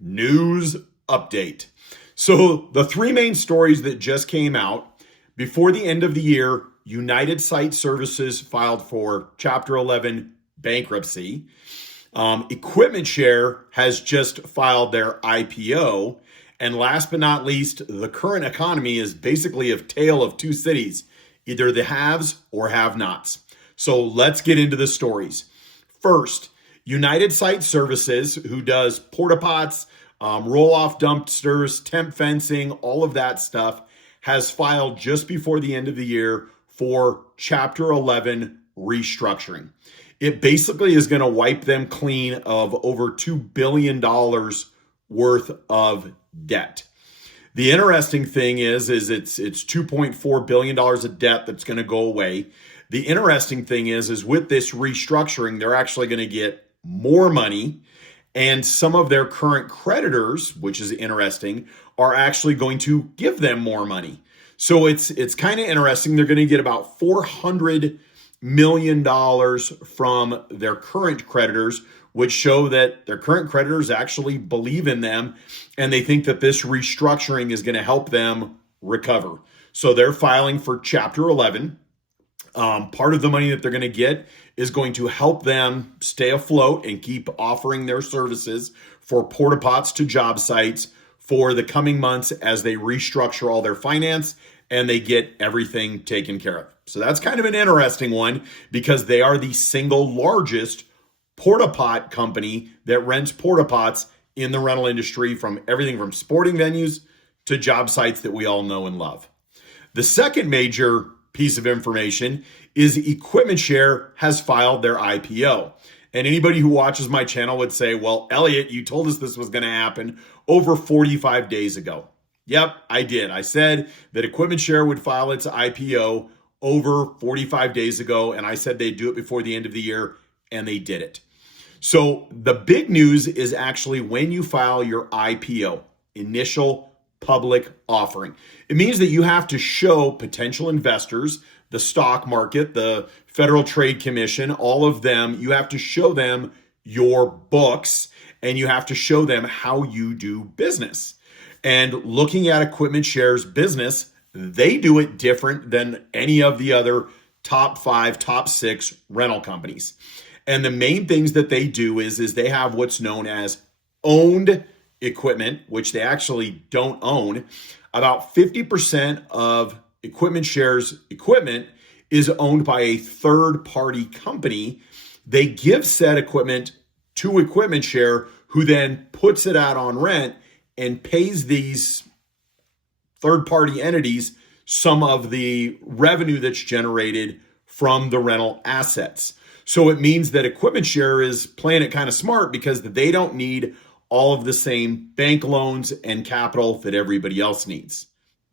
News update. So the three main stories that just came out before the end of the year, United Site Services filed for Chapter 11 bankruptcy. Equipment Share has just filed their IPO. And last but not least, the current economy is basically a tale of two cities, either the haves or have-nots. So let's get into the stories. First, United Site Services, who does porta pots, roll-off dumpsters, temp fencing, all of that stuff, has filed just before the end of the year for Chapter 11 restructuring. It basically is going to wipe them clean of over $2 billion worth of debt. The interesting thing is it's $2.4 billion of debt that's going to go away. The interesting thing is with this restructuring, they're actually going to get more money, and some of their current creditors, which is interesting, are actually going to give them more money. So it's kind of interesting. They're going to get about $400 million from their current creditors, which show that their current creditors actually believe in them, and they think that this restructuring is going to help them recover. So they're filing for Chapter 11. Part of the money that they're going to get is going to help them stay afloat and keep offering their services for porta pots to job sites for the coming months as they restructure all their finance and they get everything taken care of. So that's kind of an interesting one because they are the single largest porta pot company that rents porta pots in the rental industry, from everything from sporting venues to job sites that we all know and love. The second major piece of information is Equipment Share has filed their IPO. And anybody who watches my channel would say, well, Elliot, you told us this was going to happen over 45 days ago. Yep, I did. I said that Equipment Share would file its IPO over 45 days ago, and I said they'd do it before the end of the year, and they did it. So the big news is actually when you file your IPO, initial public offering. It means that you have to show potential investors, the stock market, the Federal Trade Commission, all of them, you have to show them your books and you have to show them how you do business. And looking at Equipment Share's business, they do it different than any of the other top 5, top 6 rental companies. And the main things that they do is they have what's known as owned equipment, which they actually don't own. About 50% of Equipment Share's equipment is owned by a third-party company. They give said equipment to Equipment Share, who then puts it out on rent and pays these third-party entities some of the revenue that's generated from the rental assets. So it means that Equipment Share is playing it kind of smart because they don't need all of the same bank loans and capital that everybody else needs.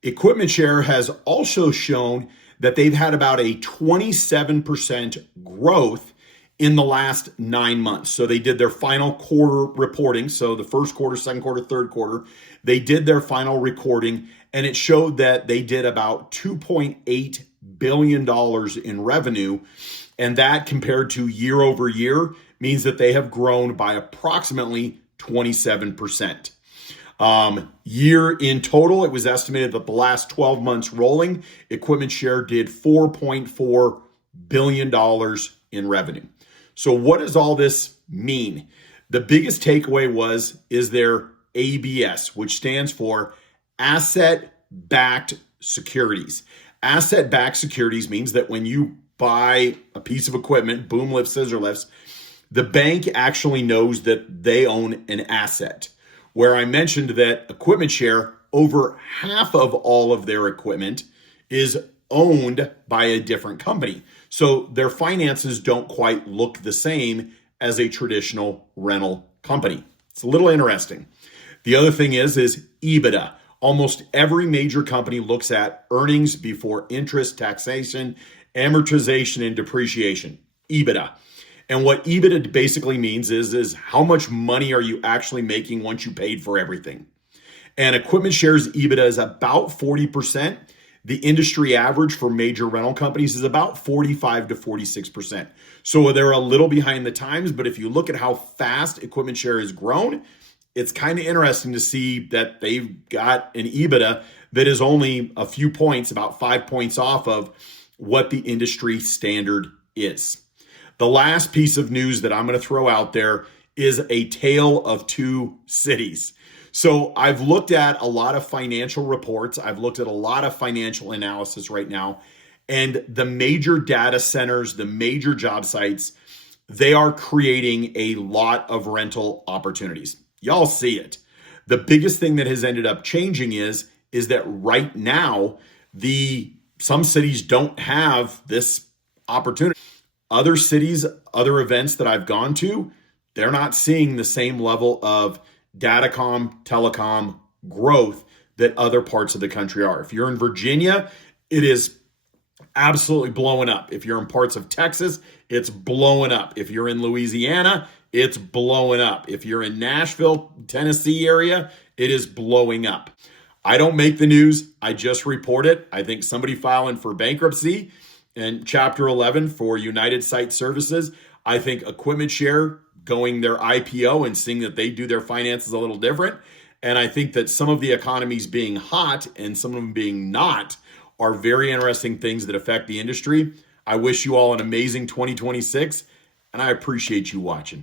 Equipment Share has also shown that they've had about a 27% growth in the last 9 months. So they did their final quarter reporting. So the first quarter, second quarter, third quarter, they did their final recording, and it showed that they did about $2.8 billion in revenue. And that, compared to year over year, means that they have grown by approximately 27%. Year in total, it was estimated that the last 12 months rolling, Equipment Share did $4.4 billion in revenue. So what does all this mean? The biggest takeaway is their ABS, which stands for asset-backed securities. Asset-backed securities means that when you buy a piece of equipment, boom lifts, scissor lifts, the bank actually knows that they own an asset. Where I mentioned that Equipment Share, over half of all of their equipment is owned by a different company. So their finances don't quite look the same as a traditional rental company. It's a little interesting. The other thing is EBITDA. Almost every major company looks at earnings before interest, taxation, amortization, and depreciation, EBITDA. And what EBITDA basically means is how much money are you actually making once you paid for everything. And Equipment Share's EBITDA is about 40%. The industry average for major rental companies is about 45 to 46%. So they're a little behind the times, but if you look at how fast Equipment Share has grown, it's kind of interesting to see that they've got an EBITDA that is only a few points, about 5 points off of what the industry standard is. The last piece of news that I'm going to throw out there is a tale of two cities. So I've looked at a lot of financial reports. I've looked at a lot of financial analysis right now. And the major data centers, the major job sites, they are creating a lot of rental opportunities. Y'all see it. The biggest thing that has ended up changing is that right now, some cities don't have this opportunity. Other cities, other events that I've gone to, they're not seeing the same level of datacom, telecom growth that other parts of the country are. If you're in Virginia, it is absolutely blowing up. If you're in parts of Texas, it's blowing up. If you're in Louisiana, it's blowing up. If you're in Nashville, Tennessee area, it is blowing up. I don't make the news. I just report it. I think somebody filing for bankruptcy and Chapter 11 for United Site Services. I think Equipment Share going their IPO and seeing that they do their finances a little different. And I think that some of the economies being hot and some of them being not are very interesting things that affect the industry. I wish you all an amazing 2026, and I appreciate you watching.